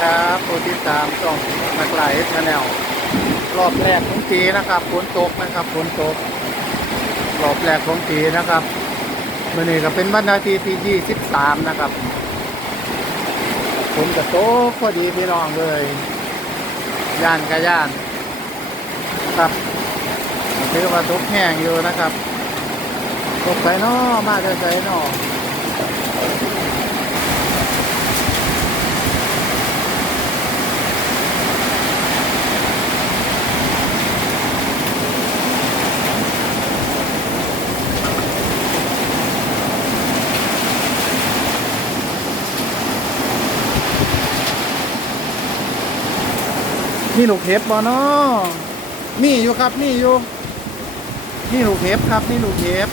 ครับผู้ที่ตามช่องนักไหลชาแนลรอบแรกของปีนะครับฝนตกนะครับฝนตกรอบแรกของปีนะครับมื่อนี้ก็เป็นวันอาทิตย์ที่23นะครับฝนก็ตกพอดีพี่น้องเลยย่านกับย่านครับถือว่าตกแห้งอยู่นะครับตกไปนอมาจะใส่นอ มีลูกเห็บบ่เนาะมีอยู่ครับมีอยู่มีลูกเห็บครับมีลูกเห็บ